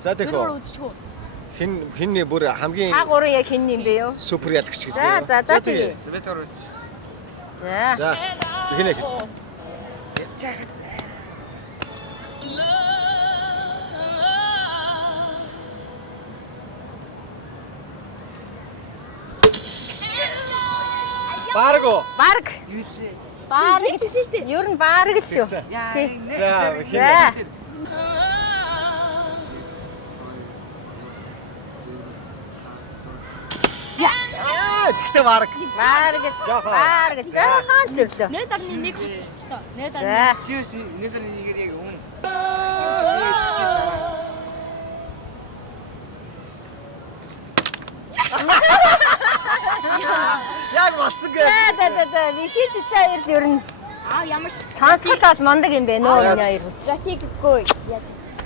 За тэгэхээр хин бүр хамгийн Та гурав яг хин юм бэ юу? супер ялагч гэж. За тэгээ. За. Хинэ хэл. Барго. Барг. Барг гэсэн шүү дээ. Ер нь барг л шүү. Тий. За. Тэгтээ барг. Барг. Барг. Жаахан зөвлөө. 0.1 хүсэж ч тоо. 0.1. За. Чиус 0.1-ээр яг өмнө. Яг болцсон гээ. За. Вихи цэцээ хоёр л ер нь Ямар ч сонсоход бол мондөг юм бэ нөө энэ хоёр. стратеггүй.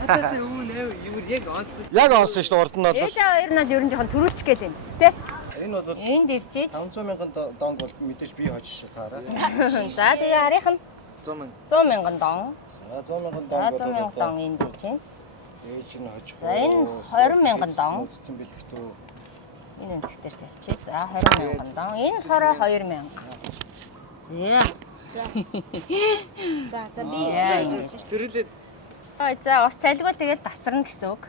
Атаас өмнө юу яг онсон. Яг онсон шүү дээ урд нь бол. Ээж аваа хоёр нь л ер нь жоохон төрүүлчих гээд байна. Тэ? Энэ бол Энд ирчээж. 500 мянган донг бол мэдээж би хочиж таараа. За тэгээ харийнх нь 100 100 мянга. мянган дон. За 100 мянган За донг. 100 мянган дон энд ээж байна. Ээж нь хочиж. За энэ 20 мянган дон. Үсцэн бэлгэх дөө. Энэ өнцгтэр тавьчих. За 20 мянган дон. Энэ сороо 2 мянга. За. За би Төрөлөө Ой за ус цайлгүй тэгээд тасарна гэсэн үг.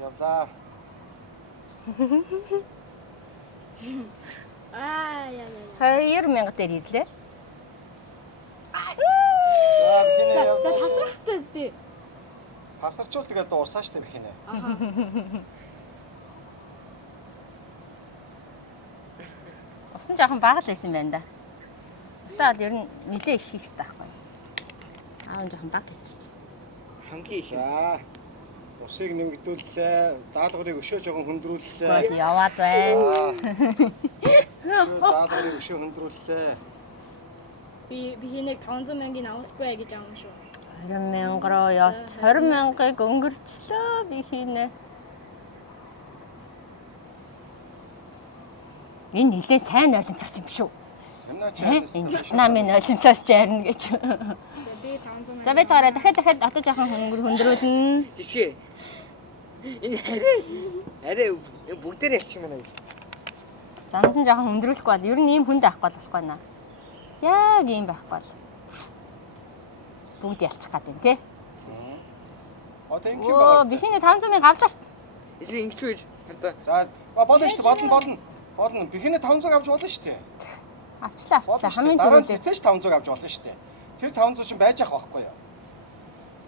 Явлаа. яа. 2 мянга дээр ирлээ. За тасрах хэрэгтэй зү. Тасарчул тэгээд дуусаа штэ бихинэ. Ус нь жоохон бага л байсан байна да. Усаад ер нь нилээ их хийх хэрэгтэй байхгүй. Аав нь жоохон бага хийчих. хамгийн их. За. Усыг нэмэгдүүллээ. Даалгаврыг өшөө жоохон хөндрүүллээ. Тэгвэл яваад байна. Даалгаврыг өшөө хөндрүүллээ. Би хинэг 500 мянгийн авахгүй гэж аам шүү. 20 мянга руу явц. 20 мянгыг өнгөрчлөө би хийнэ. Энэ нилээ сайн нойлон цас юм шүү. Амнаа чи. Энэ Вьетнамын нойлон цас жаарна гэж. Би 500 За байж гараа дахиад одоо жоохон хөндрүүлнэ. Жишээ. Энэ арай бүгдээр явчих юм байна. Занд нь жоохон хөндрүүлэхгүй бол ер нь ийм хүнд байхгүй болохгүй наа. Яг ийм байхгүй бол. Бүгд ялчих гад юм тий. Одоо ингэ Оо байгаа. бихний 500 мянга авлаа шүү дээ. Эсвэл ингэж үйл. Хардаа. За болно шүү дээ. Болно. Болно. Бихинэ 500 авч болно шүү дээ. Авчлаа. Хамгийн Дараа түрүүнд. цэцэж 500 авч болно шүү дээ. Тэр 500 чинь байж ах байхгүй юу?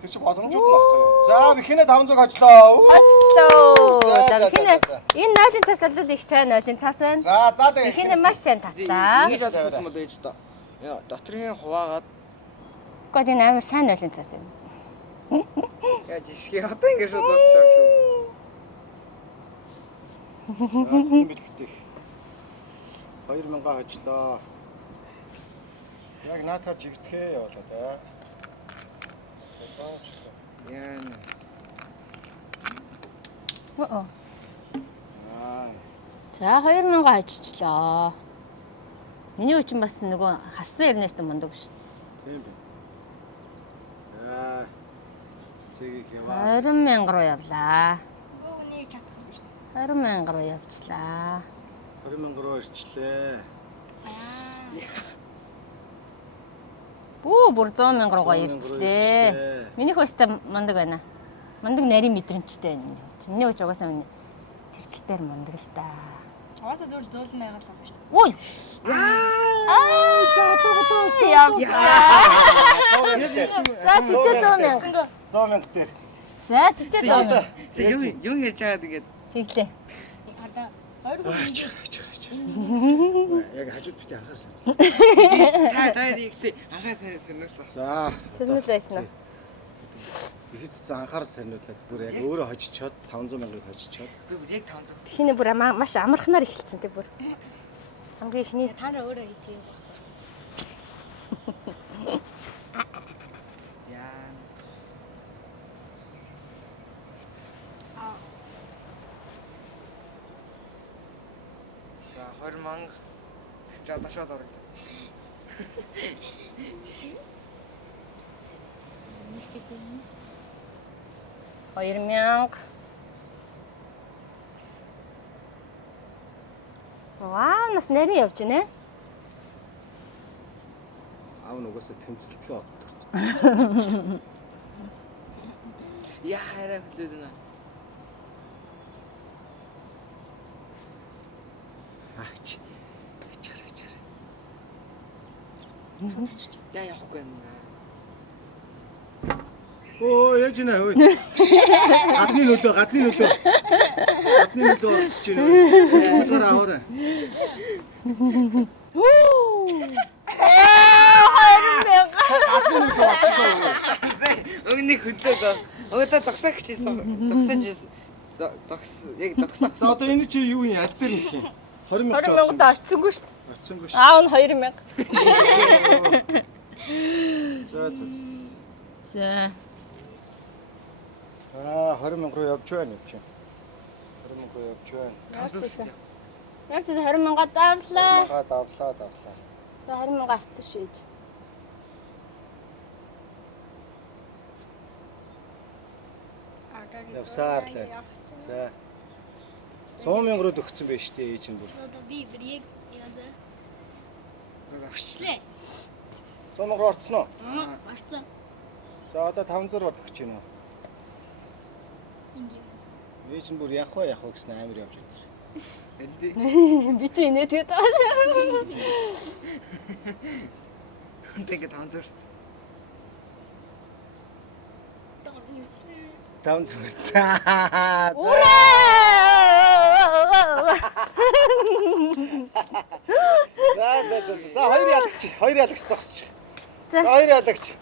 Тэр чинь боломжууд нь байхгүй юу? За бихинэ 500 очлоо. Оччлоо. За, За за, бихний за, за. энэ нойлын цас бол их сайн нойлын цас байна. За тэгээ. Бихний маш сайн татлаа. Ингэж бодсон бол ээж та. Яа, доторын хуваагаад Гэхдээ энэ амар сайн нойлын цас юм. яа жишээ одоо ингэ шууд дуусчих шүү. Цэцэн бэлгтэх. 2000 очлоо. Яг наатаар жигдэхээ явуулаа да. Яа. Оо. Аа. За 2000 хажичлаа. Миний үчин бас нөгөө хассан эрнээс мундаг шүү. Тийм бэ. За. Цэцэгийг яваа. 20 мянга руу явлаа. Үнийг чадах юм шүү. 20 мянга руу явчлаа. 20,000 руу ирчлээ. Бүү бүр 100 мянга руугаа ирчлээ. Минийх өстэй мундаг байна. Мундаг нарийн мэдрэмжтэй байна. Миний үч угаасаа миний тэртэл дээр мундаг л та. Угаасаа зөөл маягаар л байна шүү. Ой. За за цэцээ 100 мянга. 100,000 дээр. За цэцээ 100 мянга. Юм ярьж байгаа тэгээд Тэглээ. Хардаа 2 хүн Яг хажууд битээ анхаарсан. та ирсэн анхаа сайн сонирхол. За. Сэрнэл байсан уу? Ихэд анхаарал сонирхолтой. Бүр яг өөрөө хожичоод 500,000-ыг хожичоод. Би бүр яг 500. Тэхний бүр маш амархнаар эхэлсэн те бүр. Хамгийн ихний та нар өөрөө хийдэг. Яа. За 20 мянга. За дашаа зараг. 2000. Вау, нас нарийн явж байна. Аав нь угаасаа тэмцэлтгээ авах. Яа арай хүлээд байна. Аач. Чараа. Яа явахгүй байна. Оо яаж нэ ой. Гадны нөлөө. Гадны нөлөө орчих чинь. Утгаар аваарай. 2000. Өгний хүлээд. Өгдөө зогсоо хийсэн. Зогсож яг зогсоо. За одоо энэ чи юу юм аль дээр нэх юм? 20,000 20,000 очсонгүй шүү дээ. Очсонгүй шүү. Аав нь 2000. За. За. 20,000 руу явж байна юм чи. 20,000 руу явж байна. Яг ч 20,000 давлаа. Давлаа. За 20,000 авцсан шүү ээж. Явсаар л. За. 100,000 руу өгсөн байж тээ ээж нь бүр. Одоо би бэрийг язаа. Өчлээ. 100,000 руу орцсон уу? Орцсон. За одоо 500 руу өгч байна уу? Ээж нь бүр явах гэсэн амар явж байдаг. Эndi. Би тэ инээд тэгээд. Ингээд анзаарсан. 500. За. За хоёр ялагч зогсчих. За. Хоёр ялагч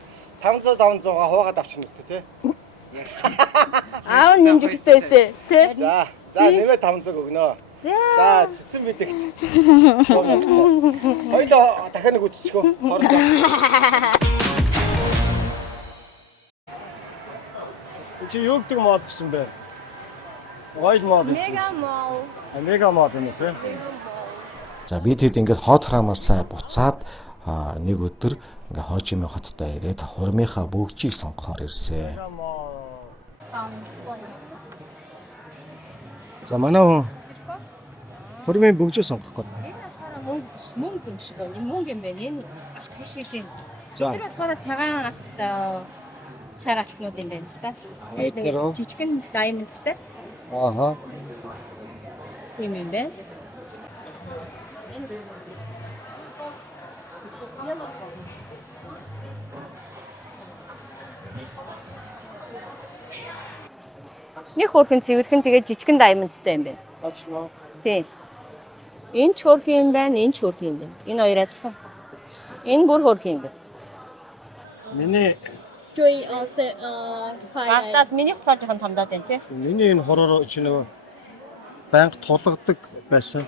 500-500-га хуугаад авчихна тест тий. Аав нэмж өгөхтэй өстэй тий. За нэмээ 500 өгнө. За цэцэн мэдэгт. Хоёулаа дахиад нэг үтчихөө. Чи юу гэдэг мод гэсэн бэ? Wild mode. Мега мод юм тий. За бид хэд ингээд хот харамаасаа буцаад нэг өдөр ингээ Хожимын хоттой ирээд хурмынхаа бөгжийг сонгохоор ирсэн. За манай хурмын бөгжөө сонгох гээд. Мөнгө юм шиг байна. Энэ мөнгө юм байна. Энэ хашилийн. За. Тэр болохоор цагаан шагаалтнууд юм байна та. Тэр жижигэн даймондтай Ааха. юм байна. Нэг хөрхэн цэвэрхэн тэгээд жижигэн даймондтай юм байна. Ачнаа. Тийм. Энэ ч хөрхэн юм байна, энэ ч хөрхэн юм байна. Энэ хоёр адилхан. Энэ бүр хөрхэн юм байна. Миний 3 also 5. Гартаад миний хуцаа жоохон томдоод байна тий. миний энэ хороор чи нөгөө банк тулгадаг байсан.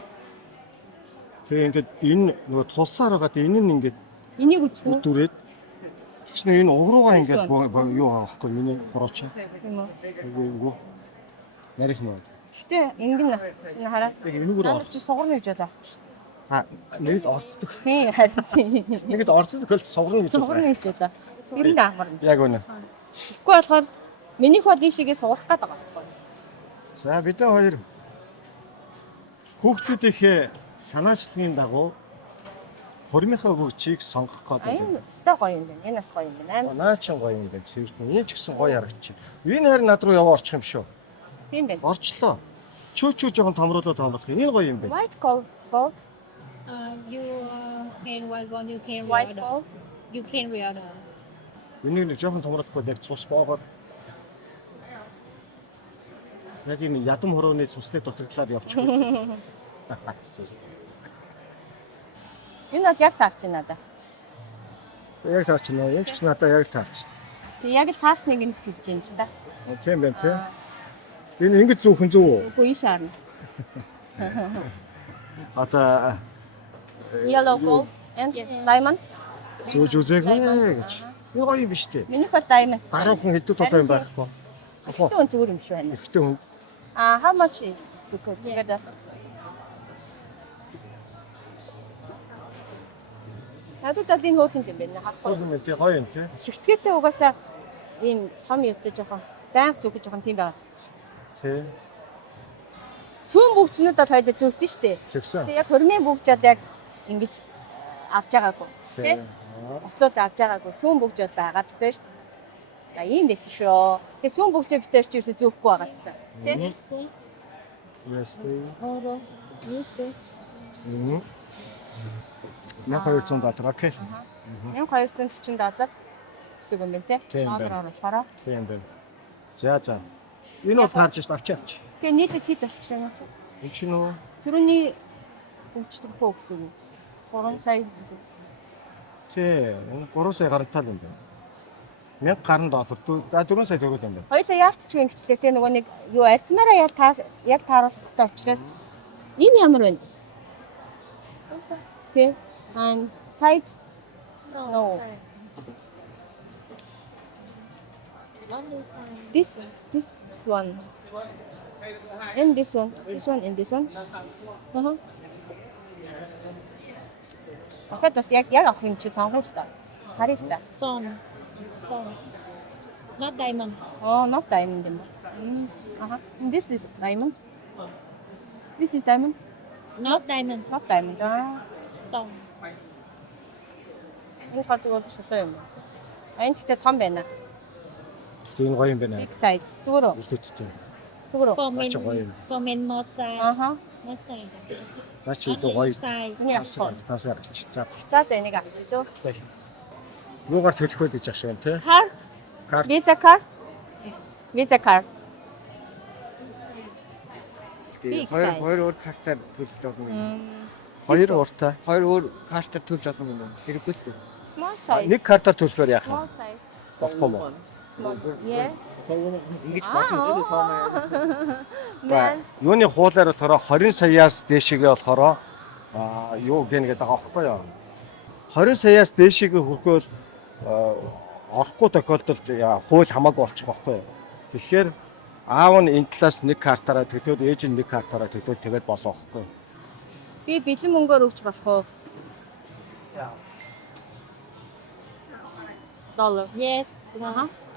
Тэгээ ингээд энэ нөгөө тулсаар байгаад энэ нь ингээд Энийг үзэх үү? дүрээд чинь энэ угруугаа ингээд юу аахгүй миний хороо чи. Тийм үү? Үгүй. Нарих мод. Гэтэ ингэн энэ хараа. Тэгээ энэгээр Наас чи сугарна гэж байхгүй шүү. нэгд орцдог. Тийм харин тийм. Нэгд орцдог хөлт сугарна гэж. Сугарна гэж одоо. Ер нь амар. Яг үнэ. Тэгэхгүй болохоор миний хот ийшээгээ суурах гээд байгаа байхгүй. За бид хоёр хүүхдүүдийнхээ санаачлагын дагуу хурмынхаа бөгчийг сонгох А гэдэг. энэ өстой гоё юм байна. Энэ бас гоё юм байна. Амар. Наачин гоё юм байна. Цэвэрхэн. Энэ ч гэсэн гоё харагч. Энэ харин над руу яваа орчих юм шүү. Тийм байна. Орчлоо. Чөө жоохон томруулаад томруулах. Энэ гоё юм байна. White gold. You can wear gold, you can White wear gold. You can wear the Энийг нэг жоохон томруулахгүй яг цус боогоор. Яг энэ ядам хорооны цусны дутагдлаар явчих. Энэ над яг таарч байна надаа. Яг таарч нөө. Юм ч гэсэн надаа яг л таарч. Би яг л таарсныг нь хэлж байна л да. Тийм байна тий. Энэ ингэж зүүхэн зүү. Үгүй ийш харна. Одоо Yellow gold and diamond. зүүж үзээгүй гэж. Энэ гоё юм биш үү? Минийх бол diamond. Дараахан хэдэн тодоо юм байхгүй. Ихтэй өн зүгээр юм шүү байна. Ихтэй хүн. How much together? Надад энэ хөөрхөн юм байна. Харахгүй. Гоё юм тий гоё юм тий. Шигтгээтэй угаасаа ийм том юутай жоохон Байнга зүгж жоохон тийм байгаад ч. Тий. Сүүн бүгчнүүд бол хоёул зөөсөн шүү дээ. Тэгсэн. Тэгээ яг хормын бүгж бол яг ингэж авч байгаагүй. Тэ? Ослуулж авч байгаагүй. Сүүн бүгж бол байгаа битээ шүү. За ийм байсан шүү. Тэгээ сүүн бүгжээ битээ ч юусоо зөөхгүй байгаадсан. Тэ? Ястэй. Оро. Юустэй. 1200 окей. 1247 гэсэн юм байна те. Тийм байна. Доллараар болохоор. Тийм байна. За. Энэ бол таарч авчаач. Тэгээ нийлээд хэд болчих юм чи? Энэ чинь нөө Төрөний өвчтөрхөө гэсэн үг. 3 сая. тий, энэ 3 сая гарантал юм байна. 1000 гаруй доллар. За 4 сая төгрөг юм байна. Хоёулаа яалтч ингэчлээ те нөгөө нэг юу арцмаараа яг тааруулах хэрэгтэй учраас энэ ямар вэ? Тэ. And size no. This one. And this one. This one and this one. Дахиад бас яг авах юм чи сонгоно л та. Харъя л та. Stone. Not diamond. Oh, not diamond юм. This is diamond. This is diamond. Not diamond. Not diamond. Stone. Энэ хатгаар чөлөө юм. Энэ гэхдээ том байна. Гэтэ энэ гоё юм байна. Big size. Зүгээр үү? Үлдээчтэй. Зүгээр үү? For men more size. Аха. More size. Наа чи илүү гоё. Size. Энийг авчих. Тасаар чи. За. За энийг авчих дөө. Юугаар төлөх вэ гэж ахшаа тий. Card. Card. Visa card. Visa card. Big size. Хоёр өөр картаар төлж болно юм. Хоёр уртаа. Хоёр өөр картаар төлж болно юм. Хэрэггүй л дээ. Small size. Нэг картаар төлөхөөр яах вэ? Small size. Болохгүй мó. Small. Yeah. Ингэж болно үү тоомоо. Man. Юуны хуулиар болохоор 20 саяас дээшээгээ болохоор юу гэнэ гэдэг байгаа байхгүй юу? 20 саяас дээшээгээ хүрхөөр орохгүй тохиолдолд хууль хамаагүй болчих байхгүй юу? Тэгэхээр аав нь энэ талаас нэг картаараа төлөөд ээж нь нэг картаараа төлөөд тэгээд болоо байхгүй юу? Би бэлэн мөнгөөр өгч болох уу? Dollar. Yes.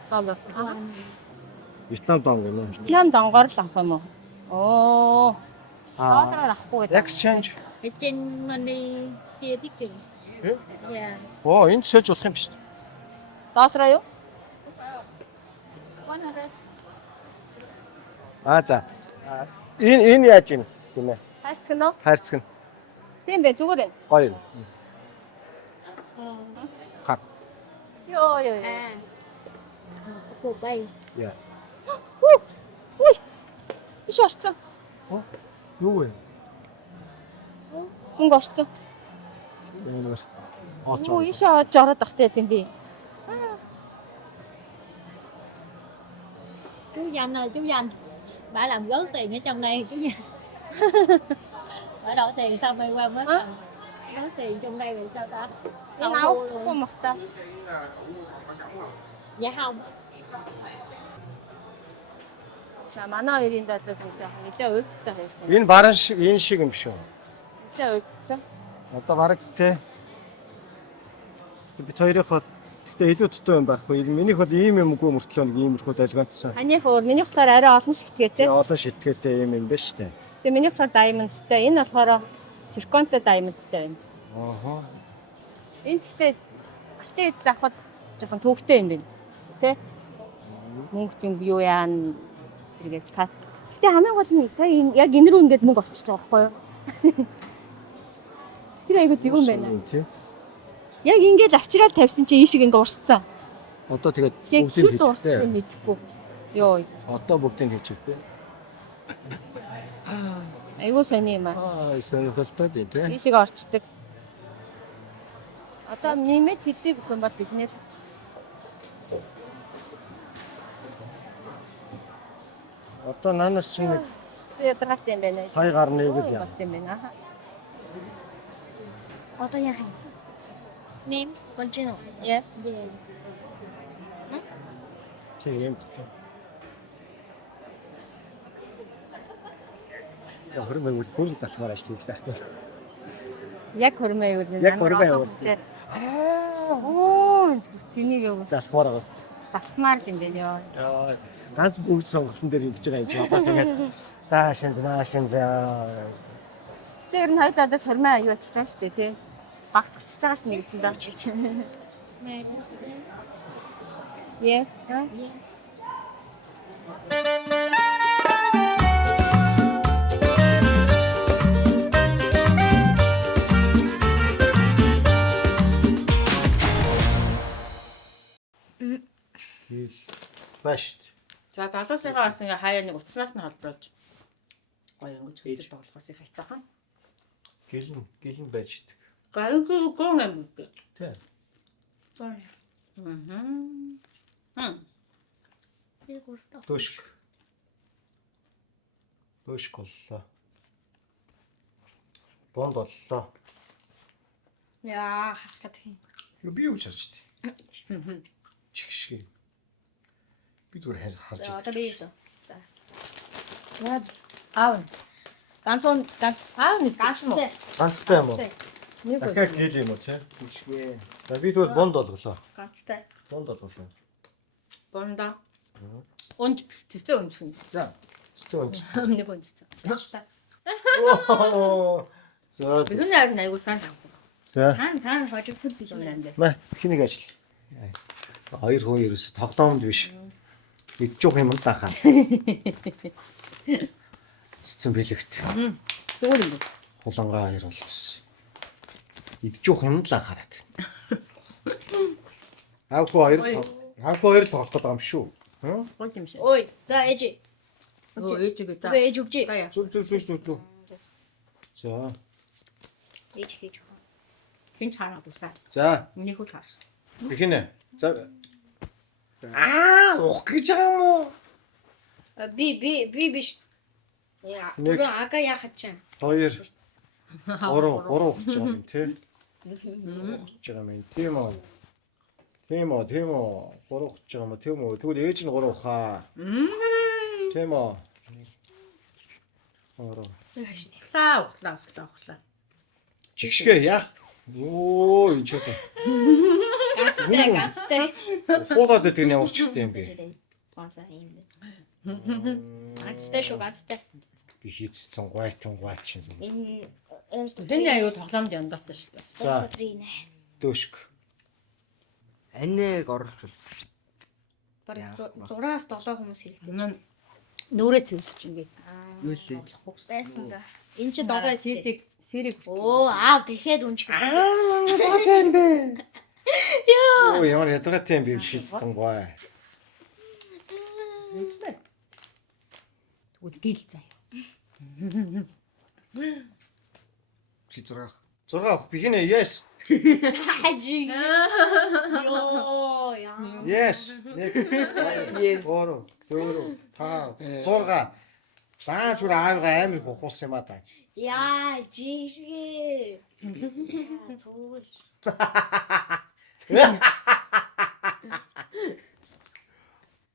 Dollar. Вьетнам донг юм уу? Нам донгоор л авах юм уу? Оо. Доллараар авахгүй гэдэг. Exchange. Exchange money here ticket. Eh? Yeah. Оо, энд сольж болох юм биш үү? Доллараа юу? 100. За. Энэ яаж юм гэмээ? Хайрцаг нь уу? Хайрцаг нь. Тийм бэ, зүгээр энэ. Гоё юм. Хаа. Йоо. Cô bay. Яа. Үй. Иш орцсон. Юу вэ? Мөнгө орцсон. Энэ басооч. Үй, иш олж ороод тахтай юм би. Chú Danh ơi, chú Danh. Bà làm gớt tiền ở trong đây chú Danh. Bà đổi tiền xong rồi qua mới cầm. Gớt tiền trong đây rồi sao ta? Энэ Không mua авахгүй luôn. мах та. Dạ không. За манай хоёрын доллар нэг жоохон нэлээ уйдцсан хоёр. Энэ баран шиг энэ шиг юм шүү. Нэлээ уйдцсан. Одоо бараг те. Бид хоёрын хол гэхдээ илүү тутуу юм байхгүй. Минийх бол ийм юмгүй мөртлөө нэг иймэрхүү далгантсан. Ханих өөр миний болохоор арай олон шигтгээтэй. Олон шилтгээтэй юм байна шүү дээ. Тэгээ миний болохоор diamondтай. Энэ болохоор цирконтой diamondтай байна. Ааха. Энэ гэхдээ артыг авахд жоохон төвхтэй юм байна. Тэ? Мөнгө зинг юу яана тэгээд пас. Гэтэ хамгийн гол нь сая яг энэ рүү ингээд мөнгө орчиж байгаа байхгүй юу? Тэр айгу зэгүүн байна. Тий. Яг ингээд авчираад тавьсан чи ийшиг ингээд урсцсан. Одоо тэгээд Яг бүгдийг хэд урссан юм мэдэхгүй. Йоо. Одоо бүгдийг хийчихвээ. Айгу сони юм аа. Сонирхолтой дээ тий. Ийшиг орчдөг. Одоо нэмээд хэдийг өгөх юм бол бизнес. Одоо наанаас чинь нэг Ядаргатай юм байна. сая гарны гэж яа. Болт юм байна. Аха. Одоо яах юм? Name original. Yes. Yes. Тийм. Яг хөрмөө бүрэн залхмаар ажиллаж таартай. Яг хөрмөө юу вэ? Яг хөрмөө юу вэ? Оо, тэнийг юу? Залхмаар байгаас. Загтмаар л юм байна ёо. Яа, ганц бүгд сонголтын дээр ингэж байгаа юм чи одоо тэгээд наашин заа. Гэтэ ер нь хоёул одоо формаа аюу очиж байгаа шүү дээ тий. Багсчихж байгаа ш нэгэсэндээ. Yes. Маш. За залуусыгаа бас ингээ хаяа нэг утаснаас нь холбоож гоё ингэж хөвчөж тоглохоос их айтаахан. Гэлэн байж идэг. Гарын гоо юм бэ? Тий. Би гуртаа. Төшк боллоо. Бонд боллоо. Яа, хатгах юм. Би юу ч харж тий. Чигшгэ. Би зүгээр харж. За одоо би юу? За. Яаж аав. Ганц аав нэг Ганцтай. Ганцтай юм уу? нэг Дахиад гэл юм уу тий? Түшгэ. За би зүгээр бонд болголоо. Ганцтай. Бонд болголоо. бонда. Унж тэсээ унж хүн. За. Цэцэн унж. Нэг унжсан. Ганцтай. За. Би нүн харин айгуу сайн хав. За. Тань хожигдод биш юм. Мэ хинийг ажил. Хоёр хүн ерөөс тоглоомд биш. Идчих юм л дахаа. Цэцэн бэлэгт. Зүгээр юм. Хулангаа хоёр болсон. Идчих юм л анхаарат. Хаавхуу хоёр тоглох гэдэг юм шүү. Гол юм шиг. Ой, за ээж. Өө ээж гэдэг. Ээж өгч. Зүг. За. Ээж хийж өгөө. Хин чараа бусаа. За. Нэг хөл хаас. Ихэнэ. За. Уух гэж байгаа юм уу? Би биш. Яа, Нэг. түрүү ага яхад чам. Хоёр. Гурав гэж байгаа юм тий. Гэж байгаа юм. Тийм үү. Гурав гэж байгаа юм тийм үү. Тэгвэл ээж нь гурав хаа. Тийм үү. Гурав. Ухлаа. Жигшгэ яах? Йоо энэ ч үү. Ганцтай. Хуулаад гэдэг нь ямар ч юм бэ? Ганцаа юм бэ. Ганцтай. Би хийцсэн гуйчин. Энэ эмстэ. Тэнд аюу тоглоомд явдаатай шүү дээ. За. Дөшк. Аниг оруулах. Бараг 6-аас 7 хүмүүс хэрэгтэй. Нүрээ цэвэрлж ингээд. Юу лээ? Байсан да. Энд чи 7 сэрийг. Оо, аав тэгэхэд үнч. Оо ямар ядгатай юм бэ хийцсэн гуй. Үзмэ. Тэгвэл гэл заяа. Чи зурах. 6 авах би хийнэ. Yes. Хажиг. Йоо, яа. Yes. Yes. Гурав, дөрөв, тав, 6. Баа зүр аавгаа амар бухуулсан юм а тааж. Яа, жишгээ. Түл.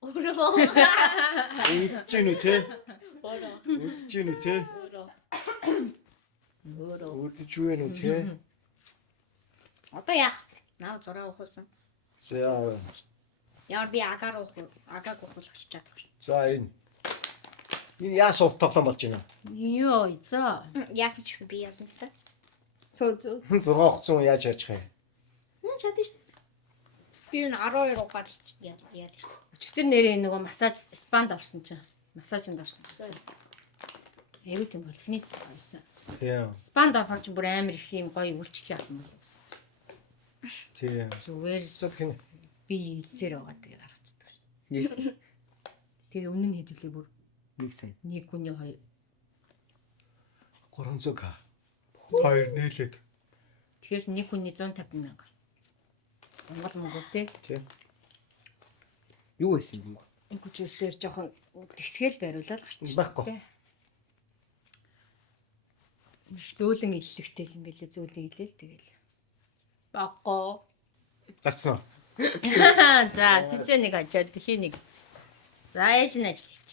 Ороо. Үдчихэв үү те? Үдчихэв үү те? Үдчихэв үү те? Одоо яах? Наа 6 ухсан. За. Яар би агаар ухуулах чадах шүү. За энэ яас тоглоом болж байна. Йоо, за. Яасан ч гэсэн би ялна л та. 6 6 яаж яачих юм? Наа чадна шүү. Би энэ 12 ухаад яа. Өчтөр нэрээ нөгөө массаж спанд орсон чинь. Массажинд орсон. Эвгүй тийм бол хнис ойсон. Тийм. Спанд орохоор ч бүр амар их юм гоё үйлчлэл авах юм болсон. Тийм. Зүгээр Зөв хин. би эзсээр байгаа тэгээ гаргацдаг. Yes. Тэгээ өмнө нь хэдүүлээ бүр Нэг сайн. нэг хүний 2 300 к. Хоёр нээлээд. тэгэхээр нэг хүний 150 мянга. Монгол тий. Тийм. Юу байсан бэ? Энэ хүчээр жоохон тэгсгээл бариулаад гарч ирсэн. Байхгүй. Зөөлөн иллэгтэй юм бэлээ зөөлөн илээл тэгэл. Баггүй. Гарцсан. За цэцээ нэг ажаад дэлхий нэг. За ээж нь ажиллаж.